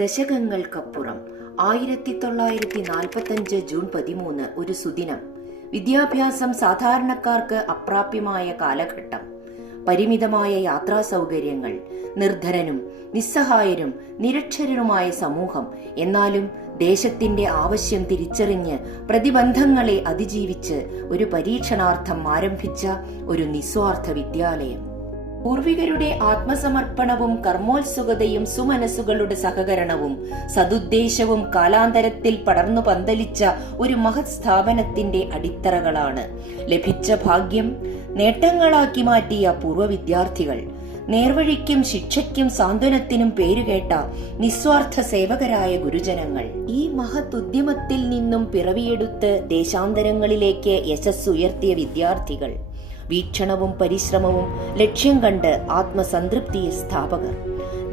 ദശകങ്ങൾക്കപ്പുറം 1945 June 13 ഒരു സുദിനം. വിദ്യാഭ്യാസം സാധാരണക്കാർക്ക് അപ്രാപ്യമായ കാലഘട്ടം. പരിമിതമായ യാത്രാ സൗകര്യങ്ങൾ, നിർധരനും നിസ്സഹായരും നിരക്ഷരരുമായ സമൂഹം. എന്നാലും ദേശത്തിന്റെ ആവശ്യം തിരിച്ചറിഞ്ഞ് പ്രതിബന്ധങ്ങളെ അതിജീവിച്ച് ഒരു പരീക്ഷണാർത്ഥം ആരംഭിച്ച ഒരു നിസ്വാർത്ഥ വിദ്യാലയം. പൂർവികരുടെ ആത്മസമർപ്പണവും കർമ്മോത്സുകതയും സുമനസ്സുകളുടെ സഹകരണവും സതുദ്ദേശവും കാലാന്തരത്തിൽ പടർന്നു പന്തലിച്ച ഒരു മഹത് സ്ഥാപനത്തിന്റെ അടിത്തറകളാണ്. ലഭിച്ച ഭാഗ്യം നേട്ടങ്ങളാക്കി മാറ്റിയ പൂർവ്വ വിദ്യാർത്ഥികൾ, നേർവഴിക്കും ശിക്ഷയ്ക്കും സാന്ത്വനത്തിനും പേരുകേട്ട നിസ്വാർത്ഥ സേവകരായ ഗുരുജനങ്ങൾ. ഈ മഹത് ഉദ്യമത്തിൽ നിന്നും പിറവിയെടുത്ത് ദേശാന്തരങ്ങളിലേക്ക് യശസ്സുയർത്തിയ വിദ്യാർത്ഥികൾ, വീക്ഷണവും പരിശ്രമവും ലക്ഷ്യം കണ്ട് ആത്മസംതൃപ്തിയെ സ്ഥാപകർ,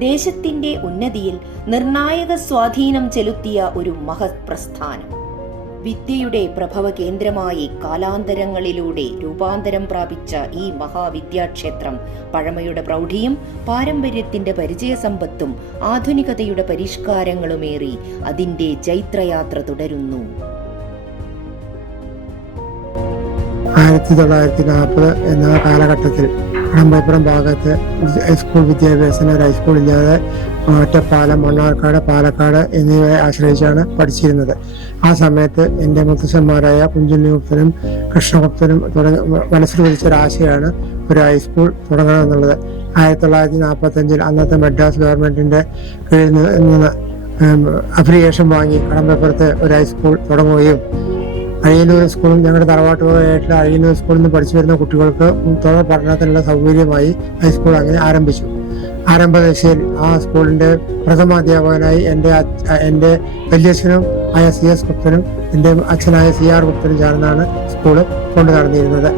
ദേശത്തിന്റെ ഉന്നതിയിൽ നിർണായക സ്വാധീനം ചെലുത്തിയ ഒരു മഹത് പ്രസ്ഥാനം. വിദ്യയുടെ പ്രഭവ കേന്ദ്രമായി കാലാന്തരങ്ങളിലൂടെ രൂപാന്തരം പ്രാപിച്ച ഈ മഹാവിദ്യാക്ഷേത്രം പഴമയുടെ പ്രൗഢിയും പാരമ്പര്യത്തിന്റെ പരിചയസമ്പത്തും ആധുനികതയുടെ പരിഷ്കാരങ്ങളുമേറി അതിന്റെ ജൈത്രയാത്ര തുടരുന്നു. 1940 എന്ന കാലഘട്ടത്തിൽ കടമ്പഴിപ്പുറം ഭാഗത്ത് ഹൈസ്കൂൾ വിദ്യാഭ്യാസത്തിന് ഒരു ഹൈസ്കൂൾ ഇല്ലാതെ ഒറ്റപ്പാലം, മണ്ണാർക്കാട്, പാലക്കാട് എന്നിവയെ ആശ്രയിച്ചാണ് പഠിച്ചിരുന്നത്. ആ സമയത്ത് എൻ്റെ മുത്തശ്ശന്മാരായ കുഞ്ചുണ്ണിഗുപ്തനും കൃഷ്ണഗുപ്തനും മനസ്സിൽ വിളിച്ചൊരാശയാണ് ഒരു ഹൈസ്കൂൾ തുടങ്ങണമെന്നുള്ളത്. 1945 അന്നത്തെ മദ്രാസ് ഗവൺമെന്റിന്റെ കീഴിൽ നിന്ന് അഫിലിയേഷൻ വാങ്ങി കടമ്പഴിപ്പുറത്ത് ഒരു ഹൈസ്കൂൾ തുടങ്ങുകയും അഴിയന്നൂർ സ്കൂളും ഞങ്ങളുടെ തറവാട്ടുകാരായിട്ടുള്ള അഴിയന്നൂർ സ്കൂളിൽ നിന്ന് പഠിച്ചു വരുന്ന കുട്ടികൾക്ക് തുടർ പഠനത്തിനുള്ള സൗകര്യമായി ഹൈസ്കൂൾ അങ്ങനെ ആരംഭിച്ചു. ആരംഭ ദശയിൽ ആ സ്കൂളിന്റെ പ്രഥമാധ്യാപകനായി എൻ്റെ വലിയച്ഛനും ആയ CS ഗുപ്തനും എൻ്റെ അച്ഛനായ CR ഗുപ്തനും ചേർന്നാണ് സ്കൂള് കൊണ്ടു നടന്നിരുന്നത്.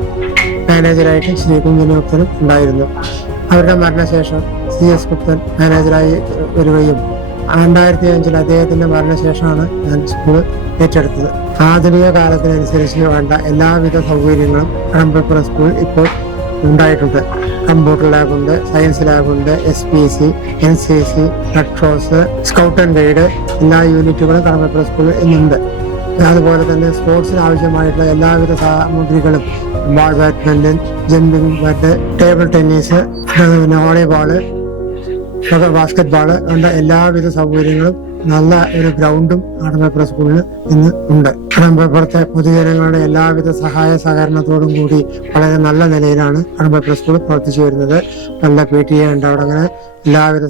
മാനേജറായിട്ട് ശ്രീ കുഞ്ഞുണ്ണി ഉണ്ടായിരുന്നു. അവരുടെ മരണശേഷം CS ഗുപ്തൻ മാനേജറായി വരികയും 2005 അദ്ദേഹത്തിന്റെ മരണശേഷമാണ് ഞാൻ സ്കൂള് ഏറ്റെടുത്തത്. ആധുനിക കാലത്തിനനുസരിച്ച് വേണ്ട എല്ലാവിധ സൗകര്യങ്ങളും കടമ്പഴിപ്പുറം സ്കൂളിൽ ഇപ്പോൾ ഉണ്ടായിട്ടുണ്ട്. കമ്പ്യൂട്ടർ ലാബുണ്ട്, സയൻസ് ലാബുണ്ട്, SPC, NCC, red cross, scout and guide എല്ലാ യൂണിറ്റുകളും കടമ്പഴിപ്പുറം സ്കൂളിൽ ഇന്നുണ്ട്. അതുപോലെ തന്നെ സ്പോർട്സിന് ആവശ്യമായിട്ടുള്ള എല്ലാവിധ സാമഗ്രികളും ബാഡ്മിന്റൺ, ജമ്പിംഗ്, ടേബിൾ ടെന്നീസ്, പിന്നെ വോളിബോള്, ബാസ്കറ്റ് ബാള് ഉണ്ട്. എല്ലാവിധ സൗകര്യങ്ങളും നല്ല ഒരു ഗ്രൗണ്ടും കടമ്പഴിപ്പുറം സ്കൂളിൽ ഇന്ന് ഉണ്ട്. കടമ്പഴിപ്പുറത്തെ പൊതുജനങ്ങളുടെ എല്ലാവിധ സഹായ സഹകരണത്തോടും കൂടി വളരെ നല്ല നിലയിലാണ് കടമ്പഴിപ്പുറം സ്കൂൾ പ്രവർത്തിച്ചു വരുന്നത്. നല്ല PTA ഉണ്ട് അവിടെ. അങ്ങനെ എല്ലാവിധ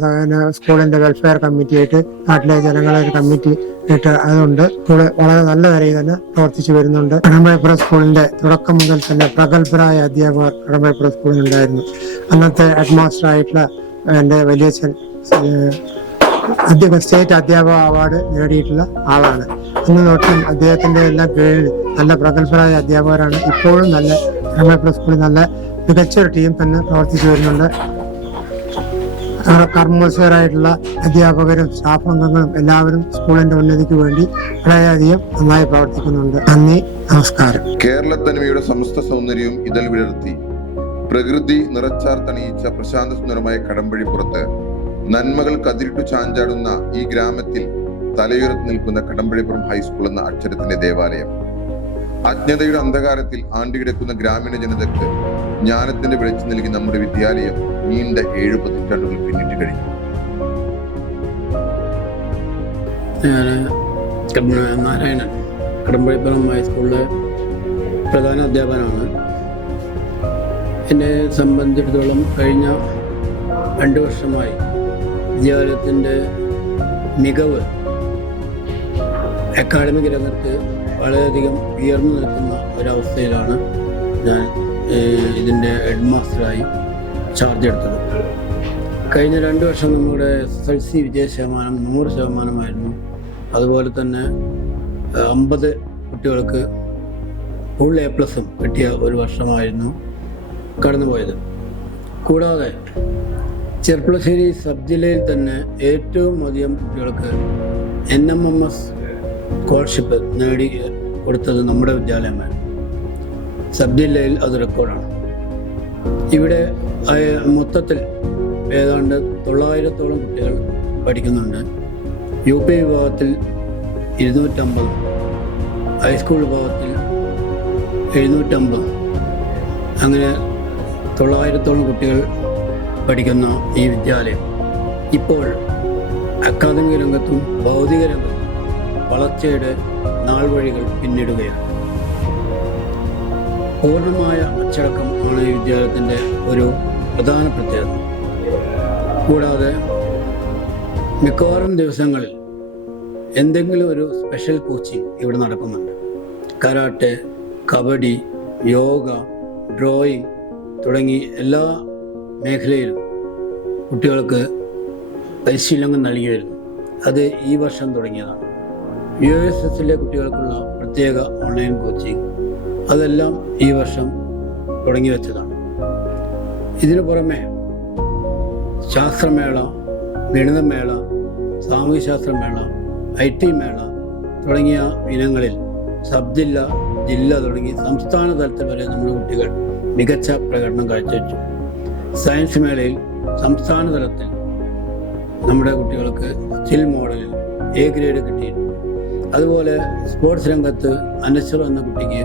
സ്കൂളിന്റെ വെൽഫെയർ കമ്മിറ്റി ആയിട്ട് നാട്ടിലെ ജനങ്ങളെ ഒരു കമ്മിറ്റി ആയിട്ട് അതുകൊണ്ട് സ്കൂള് വളരെ നല്ല നിലയിൽ തന്നെ പ്രവർത്തിച്ചു വരുന്നുണ്ട്. കടമ്പഴിപ്പുറം സ്കൂളിന്റെ തുടക്കം മുതൽ തന്നെ പ്രഗത്ഭരായ അധ്യാപകർ കടമ്പഴിപ്പുറം സ്കൂളിൽ ഉണ്ടായിരുന്നു. അന്നത്തെ ഹെഡ് മാസ്റ്റർ ആയിട്ടുള്ള എൻ്റെ വലിയച്ഛൻ സ്റ്റേറ്റ് അധ്യാപക അവാർഡ് നേടിയിട്ടുള്ള ആളാണ്. അന്ന് തൊട്ടും അദ്ദേഹത്തിന്റെ എല്ലാം കീഴിൽ നല്ല പ്രഗത്ഭരായ അധ്യാപകരാണ്. ഇപ്പോഴും നല്ല കടമ്പഴിപ്പുറം സ്കൂളിൽ നല്ല മികച്ചൊരു ടീം തന്നെ പ്രവർത്തിച്ചു വരുന്നുണ്ട്. കർമ്മോത്സുകരായിട്ടുള്ള അധ്യാപകരും സ്റ്റാഫ് അംഗങ്ങളും എല്ലാവരും സ്കൂളിന്റെ ഉന്നതിക്ക് വേണ്ടി വളരെയധികം നന്നായി പ്രവർത്തിക്കുന്നുണ്ട്. നന്ദി, നമസ്കാരം. കേരളത്തനിമയുടെ സമസ്ത സൗന്ദര്യവും ഇതൾ വിടർത്തി പ്രകൃതി നിറച്ചാർത്തണിയിച്ച പ്രശാന്ത സുന്ദരമായ കടമ്പഴിപ്പുറത്ത് നന്മകൾ കതിരിട്ടു ചാഞ്ചാടുന്ന ഈ ഗ്രാമത്തിൽ തലയുയർത്തി നിൽക്കുന്ന കടമ്പഴിപ്പുറം ഹൈസ്കൂൾ എന്ന അക്ഷരത്തിന്റെ ദേവാലയം. അജ്ഞതയുടെ അന്ധകാരത്തിൽ ആണ്ടിക്കിടക്കുന്ന ഗ്രാമീണ ജനതയ്ക്ക് ജ്ഞാനത്തിന്റെ വെളിച്ചം നൽകി നമ്മുടെ വിദ്യാലയം നീണ്ട 7 പതിറ്റാണ്ടുകൾ പിന്നിട്ട് കഴിഞ്ഞു. നാരായണൻ, കടമ്പഴിപ്പുറം ഹൈസ്കൂളിലെ പ്രധാന അധ്യാപകനാണ്. എന്നെ സംബന്ധിച്ചിടത്തോളം കഴിഞ്ഞ 2 വർഷമായി വിദ്യാലയത്തിൻ്റെ മികവ് അക്കാഡമിക് രംഗത്ത് വളരെയധികം ഉയർന്നു നിൽക്കുന്ന ഒരവസ്ഥയിലാണ് ഞാൻ ഇതിൻ്റെ ഹെഡ് മാസ്റ്ററായി ചാർജ് എടുത്തത്. കഴിഞ്ഞ 2 വർഷം നമ്മുടെ SSLC വിജയശതമാനം 100%. അതുപോലെ തന്നെ 50 കുട്ടികൾക്ക് ഫുൾ A+ കിട്ടിയ ഒരു വർഷമായിരുന്നു കടന്നുപോയത്. കൂടാതെ ചെർപ്പുളശ്ശേരി സബ് ജില്ലയിൽ തന്നെ ഏറ്റവും അധികം കുട്ടികൾക്ക് NMMS സ്കോളർഷിപ്പ് നേടി കൊടുത്തത് നമ്മുടെ വിദ്യാലയമാണ്. സബ് ജില്ലയിൽ അത് റെക്കോർഡാണ്. ഇവിടെ മൊത്തത്തിൽ ഏതാണ്ട് 900ഓളം കുട്ടികൾ പഠിക്കുന്നുണ്ട്. UP വിഭാഗത്തിൽ 250, ഹൈസ്കൂൾ വിഭാഗത്തിൽ 750, അങ്ങനെ 900-ഓളം കുട്ടികൾ പഠിക്കുന്ന ഈ വിദ്യാലയം ഇപ്പോൾ അക്കാദമിക രംഗത്തും ഭൗതിക രംഗത്തും വളർച്ചയുടെ നാൾവഴികൾ പിന്നിടുകയാണ്. പൂർണ്ണമായ അച്ചടക്കം ആണ് ഈ വിദ്യാലയത്തിൻ്റെ ഒരു പ്രധാന പ്രത്യേകത. കൂടാതെ മിക്കവാറും ദിവസങ്ങളിൽ എന്തെങ്കിലും ഒരു സ്പെഷ്യൽ കോച്ചിങ് ഇവിടെ നടക്കുന്നുണ്ട്. കരാട്ടെ, കബഡി, യോഗ, ഡ്രോയിങ് തുടങ്ങി എല്ലാ മേഖലയിലും കുട്ടികൾക്ക് പരിശീലനം നൽകി വരുന്നു. അത് ഈ വർഷം തുടങ്ങിയതാണ്. USSലെ കുട്ടികൾക്കുള്ള പ്രത്യേക ഓൺലൈൻ കോച്ചിങ് അതെല്ലാം ഈ വർഷം തുടങ്ങി വെച്ചതാണ്. ഇതിനു പുറമെ ശാസ്ത്രമേള, ഗണിതമേള, സാമൂഹ്യശാസ്ത്രമേള, IT മേള തുടങ്ങിയ ഇനങ്ങളിൽ സബ് ജില്ല, ജില്ല തുടങ്ങി സംസ്ഥാന തലത്തിൽ വരെ നമ്മുടെ കുട്ടികൾ മികച്ച പ്രകടനം കാഴ്ചവെച്ചു. സയൻസ് മേളയിൽ സംസ്ഥാന തലത്തിൽ നമ്മുടെ കുട്ടികൾക്ക് സ്റ്റിൽ മോഡലിൽ A ഗ്രേഡ് കിട്ടിയിരുന്നു. അതുപോലെ സ്പോർട്സ് രംഗത്ത് അനശ്വർ എന്ന കുട്ടിക്ക്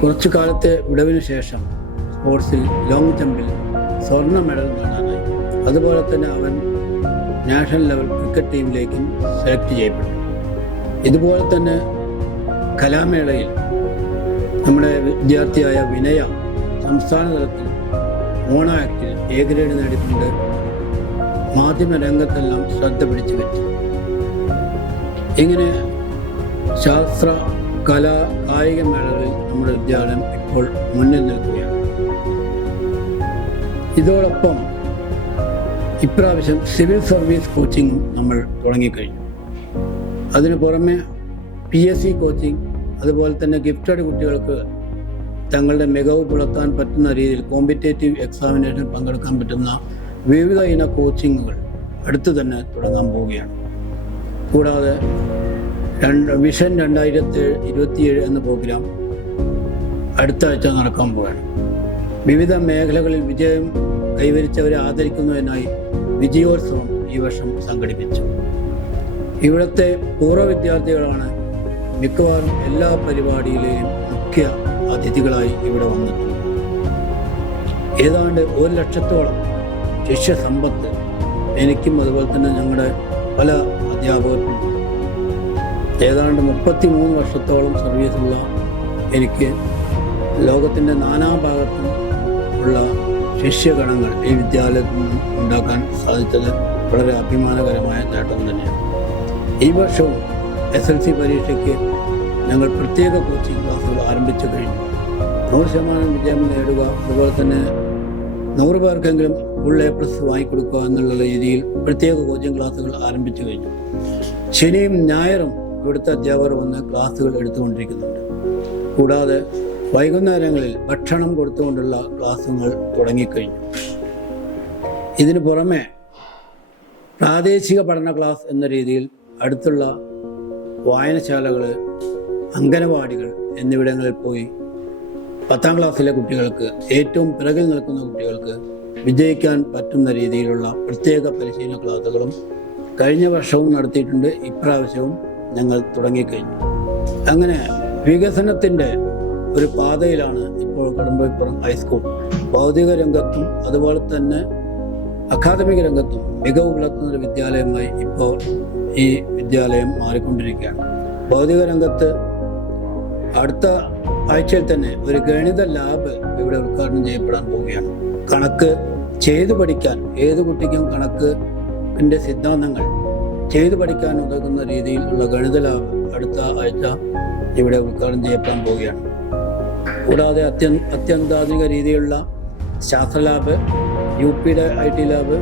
കുറച്ചു കാലത്തെ വിടവിന് ശേഷം സ്പോർട്സിൽ ലോങ് ജമ്പിൽ സ്വർണ്ണ മെഡൽ നേടാനായി. അതുപോലെ തന്നെ അവൻ നാഷണൽ ലെവൽ ക്രിക്കറ്റ് ടീമിലേക്കും സെലക്ട് ചെയ്യപ്പെട്ടു. ഇതുപോലെ തന്നെ കലാമേളയിൽ നമ്മുടെ വിദ്യാർത്ഥിയായ വിനയ സംസ്ഥാന തലത്തിൽ മോണോ ആക്ടിൽ A ഗ്രേഡ് നേടിക്കൊണ്ട് മാധ്യമ രംഗത്തെല്ലാം ശ്രദ്ധ പിടിച്ചു വെച്ചു. ഇങ്ങനെ ശാസ്ത്ര, കല, കായിക മേളകളിൽ നമ്മുടെ വിദ്യാലയം ഇപ്പോൾ മുന്നിൽ നിൽക്കുകയാണ്. ഇതോടൊപ്പം ഇപ്രാവശ്യം സിവിൽ സർവീസ് കോച്ചിങ്ങും നമ്മൾ തുടങ്ങിക്കഴിഞ്ഞു. അതിനു പുറമെ PSC കോച്ചിങ്, അതുപോലെ തന്നെ ഗിഫ്റ്റഡ് കുട്ടികൾക്ക് തങ്ങളുടെ മികവ് പുലർത്താൻ പറ്റുന്ന രീതിയിൽ കോമ്പറ്റേറ്റീവ് എക്സാമിനേഷൻ പങ്കെടുക്കാൻ പറ്റുന്ന വിവിധ ഇന കോച്ചിങ്ങുകൾ അടുത്ത് തന്നെ തുടങ്ങാൻ പോവുകയാണ്. കൂടാതെ വിഷൻ 2027 എന്ന പ്രോഗ്രാം അടുത്ത ആഴ്ച നടക്കാൻ പോവുകയാണ്. വിവിധ മേഖലകളിൽ വിജയം കൈവരിച്ചവരെ ആദരിക്കുന്നതിനായി വിജയോത്സവം ഈ വർഷം സംഘടിപ്പിച്ചു. ഇവിടുത്തെ പൂർവ്വ വിദ്യാർത്ഥികളാണ് മിക്കവാറും എല്ലാ പരിപാടിയിലെയും മുഖ്യ അതിഥികളായി ഇവിടെ വന്നിട്ടുണ്ട്. ഏതാണ്ട് 1 ലക്ഷത്തോളം ശിഷ്യസമ്പത്ത് എനിക്കും അതുപോലെ തന്നെ ഞങ്ങളുടെ പല അധ്യാപകർക്കും, ഏതാണ്ട് 33 വർഷത്തോളം സർവീസുള്ള എനിക്ക് ലോകത്തിൻ്റെ നാനാഭാഗത്തും ഉള്ള ശിഷ്യഗണങ്ങൾ ഈ വിദ്യാലയത്തിൽ നിന്ന് ഉണ്ടാക്കാൻ സാധിച്ചത് വളരെ അഭിമാനകരമായ നേട്ടം തന്നെയാണ്. ഈ വർഷവും SLC പരീക്ഷയ്ക്ക് ഞങ്ങൾ പ്രത്യേക കോച്ചിങ് ക്ലാസ്സുകൾ ആരംഭിച്ചു കഴിഞ്ഞു. 100% വിജയം നേടുക, അതുപോലെ തന്നെ 100 പേർക്കെങ്കിലും ഫുൾ A+ വാങ്ങിക്കൊടുക്കുക എന്നുള്ള രീതിയിൽ പ്രത്യേക കോച്ചിങ് ക്ലാസ്സുകൾ ആരംഭിച്ചു കഴിഞ്ഞു. ശനിയും ഞായറും ഇവിടുത്തെ അധ്യാപകർ വന്ന് ക്ലാസ്സുകൾ എടുത്തുകൊണ്ടിരിക്കുന്നുണ്ട്. കൂടാതെ വൈകുന്നേരങ്ങളിൽ ഭക്ഷണം കൊടുത്തുകൊണ്ടുള്ള ക്ലാസ്സുകൾ തുടങ്ങിക്കഴിഞ്ഞു. ഇതിനു പുറമെ പ്രാദേശിക പഠന ക്ലാസ് എന്ന രീതിയിൽ അടുത്തുള്ള വായനശാലകൾ, അംഗനവാടികൾ എന്നിവിടങ്ങളിൽ പോയി 10ാം ക്ലാസ്സിലെ കുട്ടികൾക്ക്, ഏറ്റവും പിറകിൽ നിൽക്കുന്ന കുട്ടികൾക്ക് വിജയിക്കാൻ പറ്റുന്ന രീതിയിലുള്ള പ്രത്യേക പരിശീലന ക്ലാസുകളും കഴിഞ്ഞ വർഷവും നടത്തിയിട്ടുണ്ട്. ഇപ്രാവശ്യവും ഞങ്ങൾ തുടങ്ങിക്കഴിഞ്ഞു. അങ്ങനെ വികസനത്തിൻ്റെ ഒരു പാതയിലാണ് ഇപ്പോൾ കടമ്പഴിപ്പുറം ഹൈസ്കൂൾ. ഭൗതിക രംഗത്തും അതുപോലെ തന്നെ അക്കാദമിക രംഗത്തും മികവ് പുലർത്തുന്ന ഒരു വിദ്യാലയമായി ഇപ്പോൾ ഈ വിദ്യാലയം മാറിക്കൊണ്ടിരിക്കുകയാണ്. ഭൗതിക രംഗത്ത് അടുത്ത ആഴ്ചയിൽ തന്നെ ഒരു ഗണിത ലാബ് ഇവിടെ ഉദ്ഘാടനം ചെയ്യപ്പെടാൻ പോവുകയാണ്. കണക്ക് ചെയ്തു പഠിക്കാൻ, ഏത് കുട്ടിക്കും കണക്കിൻ്റെ സിദ്ധാന്തങ്ങൾ ചെയ്തു പഠിക്കാൻ ഉതകുന്ന രീതിയിലുള്ള ഗണിത ലാബ് അടുത്ത ആഴ്ച ഇവിടെ ഉദ്ഘാടനം ചെയ്യപ്പെടാൻ പോവുകയാണ്. കൂടാതെ അത്യന്താധുനിക രീതിയിലുള്ള ശാസ്ത്ര ലാബ്, UPയുടെ IT ലാബ്,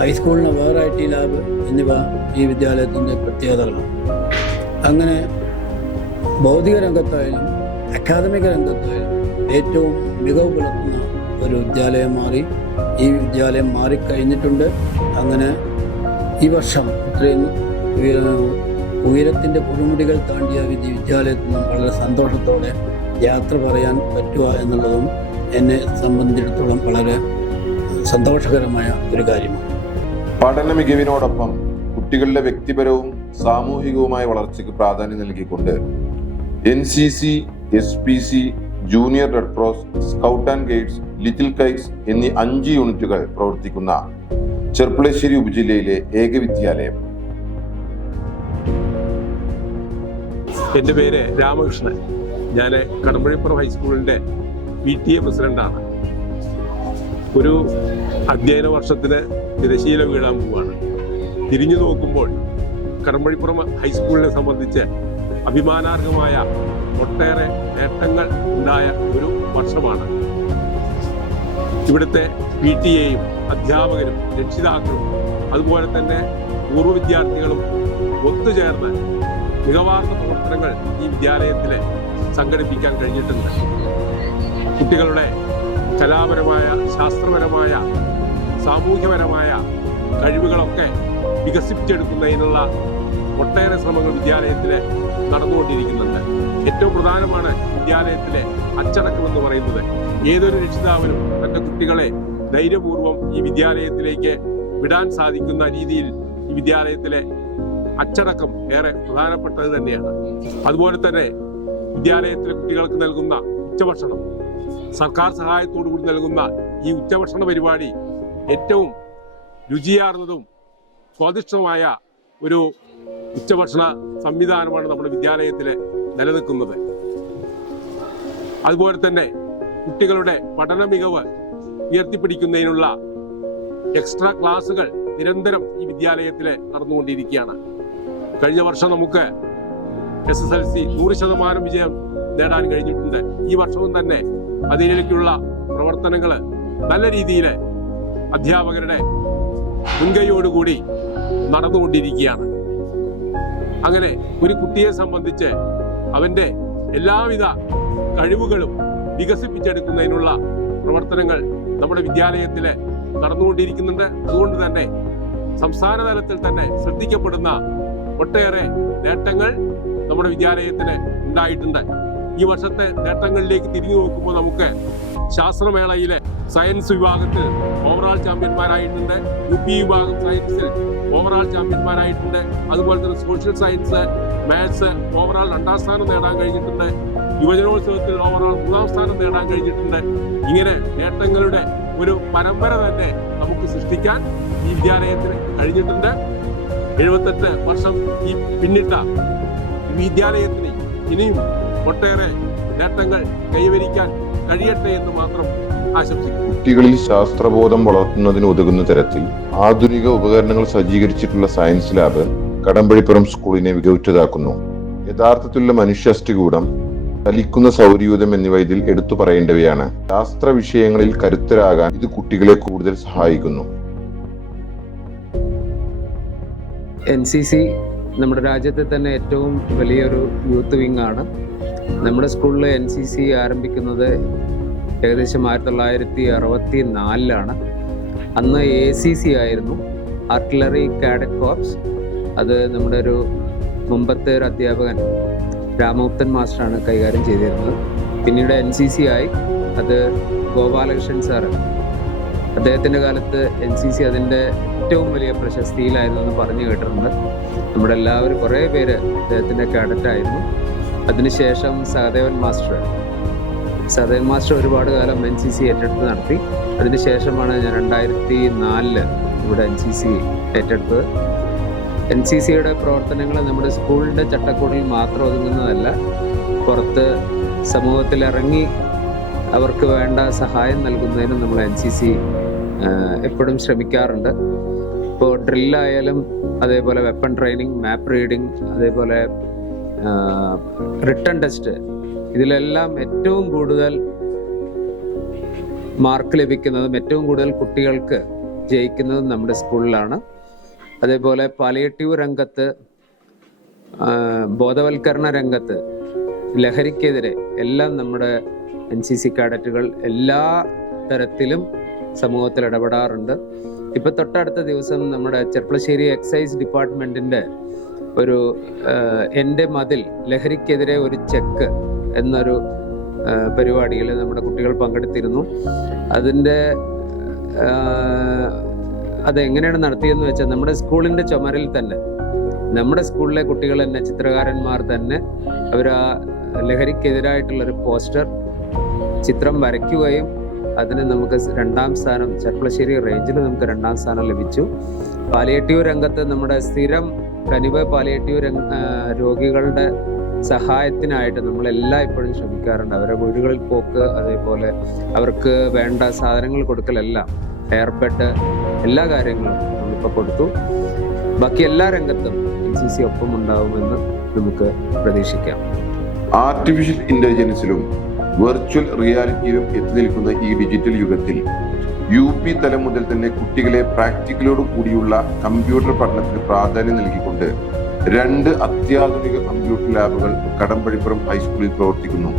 ഹൈസ്കൂളിന് വേറെ IT ലാബ് എന്നിവ ഈ വിദ്യാലയത്തിൻ്റെ പ്രത്യേകതകളാണ്. അങ്ങനെ ഭൗതിക രംഗത്തായാലും അക്കാദമിക രംഗത്തായാലും ഏറ്റവും മികവ് പുലർത്തുന്ന ഒരു വിദ്യാലയം ഈ വിദ്യാലയം മാറിക്കഴിഞ്ഞിട്ടുണ്ട്. അങ്ങനെ ഈ വർഷം ഇത്രയും ഉയരത്തിൻ്റെ കൊടുമുടികൾ താണ്ടിയ വിദ്യാലയത്തിൽ നിന്നും വളരെ സന്തോഷത്തോടെ യാത്ര പറയാൻ പറ്റുക എന്നുള്ളതും എന്നെ സംബന്ധിച്ചിടത്തോളം വളരെ സന്തോഷകരമായ ഒരു കാര്യമാണ്. പഠന മികവിനോടൊപ്പം കുട്ടികളുടെ വ്യക്തിപരവും സാമൂഹികവുമായ വളർച്ചയ്ക്ക് പ്രാധാന്യം നൽകിക്കൊണ്ട് NCC, SPC, junior red cross, scout and guides, little Kites എന്നീ 5 യൂണിറ്റുകൾ പ്രവർത്തിക്കുന്ന ചെർപ്പുളശ്ശേരി ഉപജില്ലയിലെ ഏക വിദ്യാലയം. എൻ്റെ പേര് രാമകൃഷ്ണൻ. ഞാൻ കടമ്പഴിപ്പുറം ഹൈസ്കൂളിൻ്റെ PTA പ്രസിഡന്റാണ്. ഒരു അധ്യയന വർഷത്തിന് തിരശീല വീഴാൻ പോവുകയാണ്. തിരിഞ്ഞു നോക്കുമ്പോൾ കടമ്പഴിപ്പുറം ഹൈസ്കൂളിനെ സംബന്ധിച്ച് അഭിമാനാർഹമായ ഒട്ടേറെ നേട്ടങ്ങൾ ഉണ്ടായ ഒരു വർഷമാണ്. ഇവിടുത്തെ PTA-യും അധ്യാപകരും രക്ഷിതാക്കളും അതുപോലെ തന്നെ പൂർവ്വ വിദ്യാർത്ഥികളും ഒത്തുചേർന്ന് മികവാർന്ന പ്രവർത്തനങ്ങൾ ഈ വിദ്യാലയത്തിൽ സംഘടിപ്പിക്കാൻ കഴിഞ്ഞിട്ടുണ്ട്. കുട്ടികളുടെ കലാപരമായ, ശാസ്ത്രപരമായ, സാമൂഹ്യപരമായ കഴിവുകളൊക്കെ വികസിപ്പിച്ചെടുക്കുന്നതിനുള്ള ഒട്ടേറെ ശ്രമങ്ങൾ വിദ്യാലയത്തിൽ നടന്നുകൊണ്ടിരിക്കുന്നുണ്ട്. ഏറ്റവും പ്രധാനമാണ് വിദ്യാലയത്തിലെ അച്ചടക്കം എന്ന് പറയുന്നത്. ഏതൊരു രക്ഷിതാവിനും തന്റെ കുട്ടികളെ ധൈര്യപൂർവ്വം ഈ വിദ്യാലയത്തിലേക്ക് വിടാൻ സാധിക്കുന്ന രീതിയിൽ ഈ വിദ്യാലയത്തിലെ അച്ചടക്കം ഏറെ പ്രധാനപ്പെട്ടത് തന്നെയാണ്. അതുപോലെ തന്നെ വിദ്യാലയത്തിലെ കുട്ടികൾക്ക് നൽകുന്ന ഉച്ചഭക്ഷണം, സർക്കാർ സഹായത്തോടു കൂടി നൽകുന്ന ഈ ഉച്ചഭക്ഷണ പരിപാടി ഏറ്റവും രുചിയാർന്നതും സ്വാദിഷ്ടമായ ഒരു ഉച്ചഭക്ഷണ സംവിധാനമാണ് നമ്മുടെ വിദ്യാലയത്തിൽ നിലനിൽക്കുന്നത്. അതുപോലെ തന്നെ കുട്ടികളുടെ പഠന മികവ് ഉയർത്തിപ്പിടിക്കുന്നതിനുള്ള എക്സ്ട്രാ ക്ലാസുകൾ നിരന്തരം ഈ വിദ്യാലയത്തിൽ നടന്നുകൊണ്ടിരിക്കുകയാണ്. കഴിഞ്ഞ വർഷം നമുക്ക് SSLC 100% വിജയം നേടാൻ കഴിഞ്ഞിട്ടുണ്ട്. ഈ വർഷവും തന്നെ അതിലേക്കുള്ള പ്രവർത്തനങ്ങൾ നല്ല രീതിയിൽ അധ്യാപകരുടെ മുൻകൈയോടുകൂടി നടന്നുകൊണ്ടിരിക്കുകയാണ്. അങ്ങനെ ഒരു കുട്ടിയെ സംബന്ധിച്ച് അവന്റെ എല്ലാവിധ കഴിവുകളും വികസിപ്പിച്ചെടുക്കുന്നതിനുള്ള പ്രവർത്തനങ്ങൾ നമ്മുടെ വിദ്യാലയത്തിൽ നടന്നുകൊണ്ടിരിക്കുന്നുണ്ട്. അതുകൊണ്ട് തന്നെ സംസ്ഥാന തലത്തിൽ തന്നെ ശ്രദ്ധിക്കപ്പെടുന്ന ഒട്ടേറെ നേട്ടങ്ങൾ നമ്മുടെ വിദ്യാലയത്തിന് ഉണ്ടായിട്ടുണ്ട്. ഈ വർഷത്തെ നേട്ടങ്ങളിലേക്ക് തിരിഞ്ഞു നോക്കുമ്പോൾ നമുക്ക് ശാസ്ത്രമേളയിലെ സയൻസ് വിഭാഗത്തിൽ ഓവറാൾ ചാമ്പ്യന്മാരായിട്ടുണ്ട്. UP വിഭാഗം സയൻസിൽ ഓവറാൾ ചാമ്പ്യന്മാരായിട്ടുണ്ട്. അതുപോലെ തന്നെ സോഷ്യൽ സയൻസ്, മാത്സ് ഓവറാൾ 2ാം സ്ഥാനം നേടാൻ കഴിഞ്ഞിട്ടുണ്ട്. യുവജനോത്സവത്തിൽ ഓവറാൾ 3ാം സ്ഥാനം നേടാൻ കഴിഞ്ഞിട്ടുണ്ട്. ഇങ്ങനെ നേട്ടങ്ങളുടെ ഒരു പരമ്പര തന്നെ നമുക്ക് സൃഷ്ടിക്കാൻ ഈ വിദ്യാലയത്തിന് കഴിഞ്ഞിട്ടുണ്ട്. 78 വർഷം ഈ പിന്നിട്ട വിദ്യാലയത്തിന് ഇനിയും ഒട്ടേറെ നേട്ടങ്ങൾ കൈവരിക്കാൻ കഴിയട്ടെ എന്ന് മാത്രം ആശംസിക്കുന്നു. കുട്ടികളിൽ ശാസ്ത്രബോധം വളർത്തുന്നതിന് ഉതകുന്ന തരത്തിൽ ആധുനിക ഉപകരണങ്ങൾ സജ്ജീകരിച്ചിട്ടുള്ള സയൻസ് ലാബ് കടമ്പഴിപ്പുറം സ്കൂളിനെ മികവുറ്റതാക്കുന്നു. യഥാർത്ഥത്തിലുള്ള മനുഷ്യാസ്ഥികൂടം, ചലിക്കുന്ന സൗരയൂഥം എന്നിവ ഇതിൽ എടുത്തു പറയേണ്ടവയാണ്. ശാസ്ത്ര വിഷയങ്ങളിൽ കരുത്തരാകാൻ ഇത് കുട്ടികളെ കൂടുതൽ സഹായിക്കുന്നു. NCC നമ്മുടെ രാജ്യത്തെ തന്നെ ഏറ്റവും വലിയൊരു യൂത്ത് വിങ് ആണ്. നമ്മുടെ സ്കൂളിൽ NCC ആരംഭിക്കുന്നത് ഏകദേശം 1964 അന്ന് ACC ആയിരുന്നു, ആർട്ടിലറി കാഡറ്റ് കോർപ്സ്. അത് നമ്മുടെ ഒരു മുമ്പത്തെ ഒരു അധ്യാപകൻ രാമഗുപ്തൻ മാസ്റ്ററാണ് കൈകാര്യം ചെയ്തിരുന്നത്. പിന്നീട് NCC ആയി. അത് ഗോപാലകൃഷ്ണൻ സാറ്, അദ്ദേഹത്തിൻ്റെ കാലത്ത് NCC അതിൻ്റെ ഏറ്റവും വലിയ പ്രശസ്തിയിലായിരുന്നു എന്ന് പറഞ്ഞു കേട്ടിട്ടുണ്ട്. നമ്മുടെ എല്ലാവരും കുറേ പേര് അദ്ദേഹത്തിൻ്റെ കാഡറ്റായിരുന്നു. അതിനുശേഷം സഹദേവൻ മാസ്റ്റർ ഒരുപാട് കാലം NCC ഏറ്റെടുത്ത് നടത്തി. അതിനുശേഷമാണ് ഞാൻ 2004 ഇവിടെ NCC ഏറ്റെടുത്തത്. NCCയുടെ പ്രവർത്തനങ്ങൾ നമ്മുടെ സ്കൂളിൻ്റെ ചട്ടക്കൂടിൽ മാത്രം ഒതുങ്ങുന്നതല്ല, പുറത്ത് സമൂഹത്തിലിറങ്ങി അവർക്ക് വേണ്ട സഹായം നൽകുന്നതിനും നമ്മൾ NCC എപ്പോഴും ശ്രമിക്കാറുണ്ട്. ഇപ്പോൾ ഡ്രില്ലായാലും, അതേപോലെ വെപ്പൺ ട്രെയിനിങ്, മാപ്പ് റീഡിങ്, അതേപോലെ റിട്ടൺ ടെസ്റ്റ്, ഇതിലെല്ലാം ഏറ്റവും കൂടുതൽ മാർക്ക് ലഭിക്കുന്നതും ഏറ്റവും കൂടുതൽ കുട്ടികൾക്ക് ജയിക്കുന്നതും നമ്മുടെ സ്കൂളിലാണ്. അതേപോലെ പാലിയേറ്റീവ് രംഗത്ത്, ബോധവൽക്കരണ രംഗത്ത്, ലഹരിക്കെതിരെ എല്ലാം നമ്മുടെ NCC കാഡറ്റുകൾ എല്ലാ തരത്തിലും സമൂഹത്തിൽ ഇടപെടാറുണ്ട്. ഇപ്പം തൊട്ടടുത്ത ദിവസം നമ്മുടെ ചെർപ്പുളശ്ശേരി എക്സൈസ് ഡിപ്പാർട്ട്മെൻറ്റിൻ്റെ ഒരു എൻ്റെ മതിൽ ലഹരിക്കെതിരെ ഒരു ചെക്ക് എന്നൊരു പരിപാടിയിൽ നമ്മുടെ കുട്ടികൾ പങ്കെടുത്തിരുന്നു. അതിൻ്റെ അത് എങ്ങനെയാണ് നടത്തിയതെന്ന് വെച്ചാൽ നമ്മുടെ സ്കൂളിൻ്റെ ചുമരിൽ തന്നെ നമ്മുടെ സ്കൂളിലെ കുട്ടികൾ തന്നെ ചിത്രകാരന്മാർ തന്നെ അവർ ആ ലഹരിക്കെതിരായിട്ടുള്ളൊരു പോസ്റ്റർ ചിത്രം വരയ്ക്കുകയും അതിന് നമുക്ക് 2ാം സ്ഥാനം ചെർപ്പളശ്ശേരി റേഞ്ചിൽ നമുക്ക് 2ാം സ്ഥാനം ലഭിച്ചു. പാലിയേറ്റീവ് രംഗത്ത് നമ്മുടെ സ്ഥിരം കനിവ് പാലിയേറ്റീവ് രോഗികളുടെ സഹായത്തിനായിട്ട് നമ്മളെല്ലാം ഇപ്പോഴും ശ്രമിക്കാറുണ്ട്. അവരുടെ വീടുകളിൽ പോക്ക്, അതേപോലെ അവർക്ക് വേണ്ട സാധനങ്ങൾ കൊടുക്കലെല്ലാം, എയർ ബെഡ്, എല്ലാ കാര്യങ്ങളും നമ്മളിപ്പോൾ കൊടുത്തു. ബാക്കി എല്ലാ രംഗത്തും NCC ഒപ്പം ഉണ്ടാവുമെന്ന് നമുക്ക് പ്രതീക്ഷിക്കാം. ആർട്ടിഫിഷ്യൽ ഇന്റലിജൻസിലും വെർച്വൽ റിയാലിറ്റിയിലും എത്തി നിൽക്കുന്ന ഈ ഡിജിറ്റൽ യുഗത്തിൽ UP തലം മുതൽ തന്നെ കുട്ടികളെ പ്രാക്ടിക്കലോട് കൂടിയുള്ള കമ്പ്യൂട്ടർ പഠനത്തിന് പ്രാധാന്യം നൽകിക്കൊണ്ട് 2 അത്യാധുനിക കമ്പ്യൂട്ടർ ലാബുകൾ കടമ്പഴിപ്പുറം ഹൈസ്കൂളിൽ പ്രവർത്തിക്കുന്നു.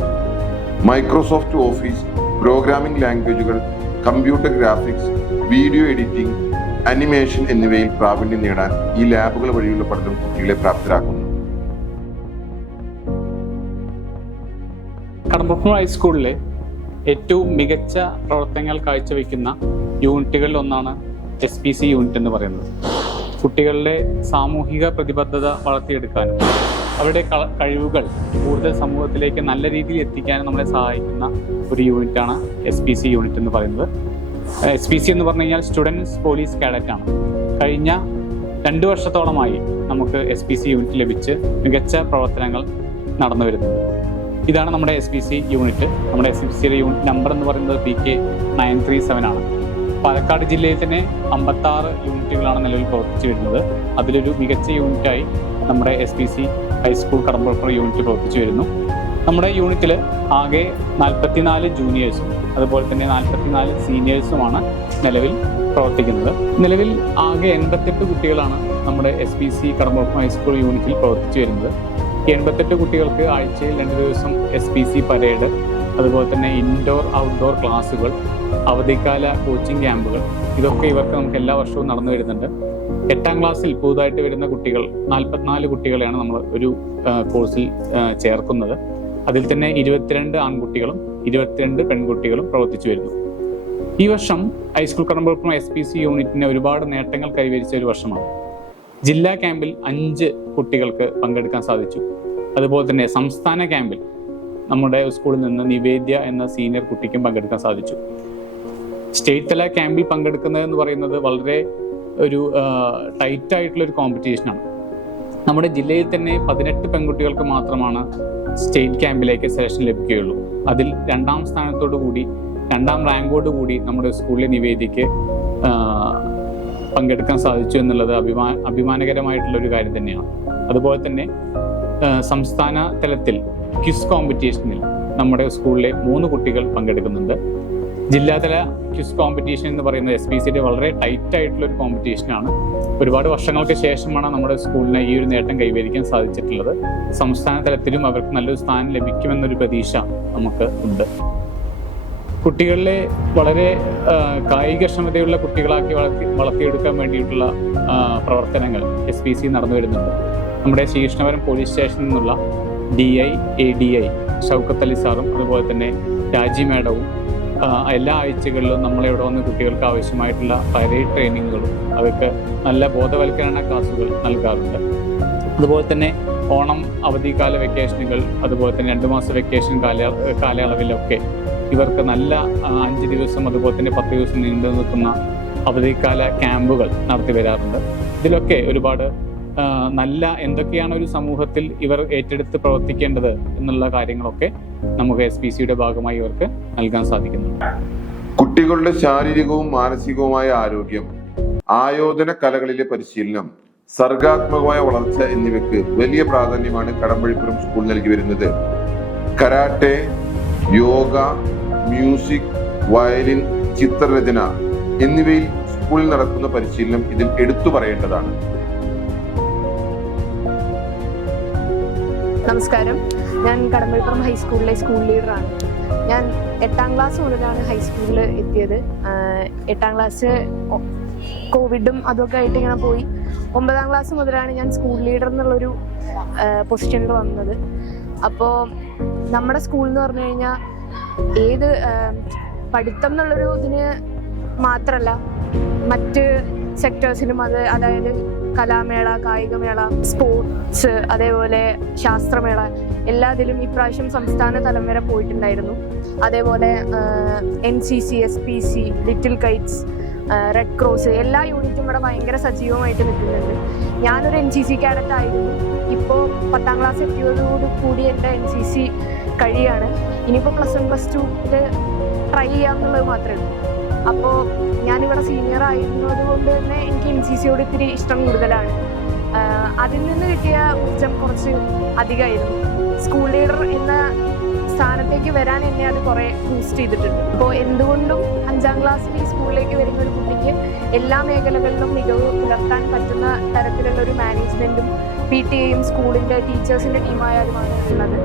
മൈക്രോസോഫ്റ്റ് ഓഫീസ്, പ്രോഗ്രാമിംഗ് ലാംഗ്വേജുകൾ, computer graphics, video editing, animation എന്നിവയിൽ പ്രാവീണ്യം നേടാൻ ഈ ലാബുകൾ വഴിയുള്ള പഠനം കുട്ടികളെ പ്രാപ്തരാക്കുന്നു. കടമ്പുറം ഹൈസ്കൂളിലെ ഏറ്റവും മികച്ച പ്രവർത്തനങ്ങൾ കാഴ്ചവെക്കുന്ന യൂണിറ്റുകളിൽ ഒന്നാണ് SPC യൂണിറ്റ് എന്ന് പറയുന്നത്. കുട്ടികളുടെ സാമൂഹിക പ്രതിബദ്ധത വളർത്തിയെടുക്കാനും അവരുടെ കഴിവുകൾ കൂടുതൽ സമൂഹത്തിലേക്ക് നല്ല രീതിയിൽ എത്തിക്കാനും നമ്മളെ സഹായിക്കുന്ന ഒരു യൂണിറ്റാണ് SPC യൂണിറ്റ് എന്ന് പറയുന്നത്. SPC എന്ന് പറഞ്ഞു കഴിഞ്ഞാൽ സ്റ്റുഡൻസ് പോലീസ് കാഡറ്റ് ആണ്. കഴിഞ്ഞ 2 വർഷത്തോളമായി നമുക്ക് SPC യൂണിറ്റ് ലഭിച്ച് മികച്ച പ്രവർത്തനങ്ങൾ നടന്നു വരുന്നത്. ഇതാണ് നമ്മുടെ SPC യൂണിറ്റ്. നമ്മുടെ SPCയുടെ യൂണിറ്റ് നമ്പർ എന്ന് പറയുന്നത് PK 937 ആണ്. പാലക്കാട് ജില്ലയിൽ തന്നെ 56 യൂണിറ്റുകളാണ് നിലവിൽ പ്രവർത്തിച്ചു വരുന്നത്. അതിലൊരു മികച്ച യൂണിറ്റായി നമ്മുടെ SPC ഹൈസ്കൂൾ കടമ്പുറം യൂണിറ്റ് പ്രവർത്തിച്ചു വരുന്നു. നമ്മുടെ യൂണിറ്റിൽ ആകെ 44 ജൂനിയേഴ്സും അതുപോലെ തന്നെ 44 സീനിയേഴ്സുമാണ് നിലവിൽ പ്രവർത്തിക്കുന്നത്. നിലവിൽ ആകെ 88 കുട്ടികളാണ് നമ്മുടെ SPC കടമ്പുറം ഹൈസ്കൂൾ യൂണിറ്റിൽ പ്രവർത്തിച്ചു വരുന്നത്. 88 കുട്ടികൾക്ക് ആഴ്ചയിൽ 2 ദിവസം SPC പരേഡ്, അതുപോലെ തന്നെ ഇൻഡോർ ഔട്ട്ഡോർ ക്ലാസ്സുകൾ, അവധിക്കാല കോച്ചിങ് ക്യാമ്പുകൾ, ഇതൊക്കെ ഇവർക്ക് നമുക്ക് എല്ലാ വർഷവും നടന്നു വരുന്നുണ്ട്. 8ാം ക്ലാസ്സിൽ പുതുതായിട്ട് വരുന്ന കുട്ടികൾ 44 കുട്ടികളെയാണ് നമ്മൾ ഒരു കോഴ്സിൽ ചേർക്കുന്നത്. അതിൽ തന്നെ 22 ആൺകുട്ടികളും 22 പെൺകുട്ടികളും പ്രവർത്തിച്ചു വരുന്നു. ഈ വർഷം ഹൈസ്കൂൾ കടമ്പുറം SPC യൂണിറ്റിന് ഒരുപാട് നേട്ടങ്ങൾ കൈവരിച്ച ഒരു വർഷമാണ്. ജില്ലാ ക്യാമ്പിൽ 5 കുട്ടികൾക്ക് പങ്കെടുക്കാൻ സാധിച്ചു. അതുപോലെ തന്നെ സംസ്ഥാന ക്യാമ്പിൽ നമ്മുടെ സ്കൂളിൽ നിന്ന് നിവേദ്യ എന്ന സീനിയർ കുട്ടിക്കും പങ്കെടുക്കാൻ സാധിച്ചു. സ്റ്റേറ്റ് തല ക്യാമ്പിൽ പങ്കെടുക്കുന്നത് എന്ന് പറയുന്നത് വളരെ ഒരു ടൈറ്റായിട്ടുള്ളൊരു കോമ്പറ്റീഷനാണ്. നമ്മുടെ ജില്ലയിൽ തന്നെ 18 പെൺകുട്ടികൾക്ക് മാത്രമാണ് സ്റ്റേറ്റ് ക്യാമ്പിലേക്ക് സെലക്ഷൻ ലഭിക്കുകയുള്ളൂ. അതിൽ 2ാം സ്ഥാനത്തോടു കൂടി 2ാം റാങ്കോട് കൂടി നമ്മുടെ സ്കൂളിലെ നിവേദ്യയ്ക്ക് പങ്കെടുക്കാൻ സാധിച്ചു എന്നുള്ളത് അഭിമാനകരമായിട്ടുള്ള ഒരു കാര്യം തന്നെയാണ്. അതുപോലെ തന്നെ സംസ്ഥാന തലത്തിൽ ക്വിസ് കോമ്പറ്റീഷനിൽ നമ്മുടെ സ്കൂളിലെ 3 കുട്ടികൾ പങ്കെടുക്കുന്നുണ്ട്. ജില്ലാതല ക്വിസ് കോമ്പറ്റീഷൻ എന്ന് പറയുന്നത് SPCയുടെ വളരെ ടൈറ്റ് ആയിട്ടുള്ള ഒരു കോമ്പറ്റീഷനാണ്. ഒരുപാട് വർഷങ്ങൾക്ക് ശേഷമാണ് നമ്മുടെ സ്കൂളിന് ഈ ഒരു നേട്ടം കൈവരിക്കാൻ സാധിച്ചിട്ടുള്ളത്. സംസ്ഥാന തലത്തിലും അവർക്ക് നല്ലൊരു സ്ഥാനം ലഭിക്കുമെന്നൊരു പ്രതീക്ഷ നമുക്ക് ഉണ്ട്. കുട്ടികളിലെ വളരെ കായികക്ഷമതയുള്ള കുട്ടികളാക്കി വളർത്തിയെടുക്കാൻ വേണ്ടിയിട്ടുള്ള പ്രവർത്തനങ്ങൾ SPC നടന്നു വരുന്നുണ്ട്. നമ്മുടെ ശ്രീകൃഷ്ണപുരം പോലീസ് സ്റ്റേഷനിൽ നിന്നുള്ള DI, ADI ഷൗക്കത്ത് അലി സാറും അതുപോലെ തന്നെ രാജി മാഡവും എല്ലാ ആഴ്ചകളിലും നമ്മളിവിടെ വന്ന് കുട്ടികൾക്ക് ആവശ്യമായിട്ടുള്ള പരേഡ് ട്രെയിനിങ്ങുകളും അവർക്ക് നല്ല ബോധവൽക്കരണ ക്ലാസ്സുകൾ നൽകാറുണ്ട്. അതുപോലെ തന്നെ ഓണം അവധിക്കാല വെക്കേഷനുകൾ, അതുപോലെ തന്നെ 2 മാസ വെക്കേഷൻ കാലയളവിലൊക്കെ ഇവർക്ക് നല്ല 5 ദിവസം അതുപോലെ തന്നെ 10 ദിവസം നീണ്ടു നിൽക്കുന്ന അവധിക്കാല ക്യാമ്പുകൾ നടത്തി വരാറുണ്ട്. ഇതിലൊക്കെ ഒരുപാട് നല്ല എന്തൊക്കെയാണ് ഒരു സമൂഹത്തിൽ ഇവർ ഏറ്റെടുത്ത് പ്രവർത്തിക്കേണ്ടത് എന്നുള്ള കാര്യങ്ങളൊക്കെ നമുക്ക് SPCയുടെ ഭാഗമായി ഇവർക്ക് നൽകാൻ സാധിക്കുന്നുണ്ട്. കുട്ടികളുടെ ശാരീരികവും മാനസികവുമായ ആരോഗ്യം, ആയോധന കലകളിലെ പരിശീലനം, സർഗാത്മകമായ വളർച്ച എന്നിവയ്ക്ക് വലിയ പ്രാധാന്യമാണ് കടമ്പഴിപ്പുറം സ്കൂൾ നൽകി വരുന്നത്. കരാട്ടെ, യോഗ, മ്യൂസിക്, വയലിൻ, ചിത്രരചന എന്നിവയിൽ സ്കൂളിൽ നടക്കുന്ന പരിശീലനം ഇതിൽ എടുത്തു പറയേണ്ടതാണ്. നമസ്കാരം, ഞാൻ കടമ്പഴിപ്പുറം ഹൈസ്കൂളിലെ സ്കൂൾ ലീഡറാണ്. ഞാൻ 8ാം ക്ലാസ് മുതലാണ് ഹൈസ്കൂളിൽ എത്തിയത്. 8ാം ക്ലാസ് കോവിഡും അതൊക്കെ ആയിട്ട് ഇങ്ങനെ പോയി. 9ാം ക്ലാസ് മുതലാണ് ഞാൻ സ്കൂൾ ലീഡർ എന്നുള്ളൊരു പൊസിഷനിൽ വന്നത്. അപ്പോൾ നമ്മുടെ സ്കൂൾ എന്ന് പറഞ്ഞു കഴിഞ്ഞാൽ ഏത് പഠിത്തം എന്നുള്ളൊരു ഇതിന് മാത്രമല്ല, മറ്റ് സെക്ടേഴ്സിലും അതായത് കലാമേള, കായികമേള, സ്പോർട്സ്, അതേപോലെ ശാസ്ത്രമേള എല്ലാത്തിലും ഇപ്രാവശ്യം സംസ്ഥാന തലം വരെ പോയിട്ടുണ്ടായിരുന്നു. അതേപോലെ NCC, SPC, little Kites, red cross എല്ലാ യൂണിറ്റും ഇവിടെ ഭയങ്കര സജീവമായിട്ട് നിൽക്കുന്നുണ്ട്. ഞാനൊരു NCC കാഡറ്റ് ആയിരുന്നു. ഇപ്പോൾ 10ാം ക്ലാസ് എത്തിയതോടുകൂടി എൻ്റെ NCC കഴിയാണ്. ഇനിയിപ്പോൾ +1, +2 ട്രൈ ചെയ്യാമെന്നുള്ളത് മാത്രമേ ഉള്ളൂ. അപ്പോൾ ഞാനിവിടെ സീനിയർ ആയിരുന്നത് കൊണ്ട് തന്നെ എനിക്ക് NCCയോട് ഇത്തിരി ഇഷ്ടം കൂടുതലാണ്. അതിൽ നിന്ന് കിട്ടിയ ഊർജം കുറച്ച് അധികമായിരുന്നു. സ്കൂൾ ലീഡർ എന്ന സ്ഥാനത്തേക്ക് വരാൻ എന്നെ അത് കുറേ ബൂസ്റ്റ് ചെയ്തിട്ടുണ്ട്. അപ്പോൾ എന്തുകൊണ്ടും 5ാം ക്ലാസ്സിൽ ഈ സ്കൂളിലേക്ക് വരുന്ന ഒരു കുട്ടിക്ക് എല്ലാ മേഖലകളിലും മികവ് പുലർത്താൻ പറ്റുന്ന തരത്തിലുള്ള ഒരു മാനേജ്മെൻറ്റും PTA-യും സ്കൂളിൻ്റെ ടീച്ചേഴ്സിൻ്റെ ടീമായാലുമാണ് ഉള്ളത്.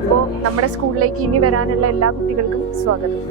അപ്പോൾ നമ്മുടെ സ്കൂളിലേക്ക് ഇനി വരാനുള്ള എല്ലാ കുട്ടികൾക്കും സ്വാഗതം.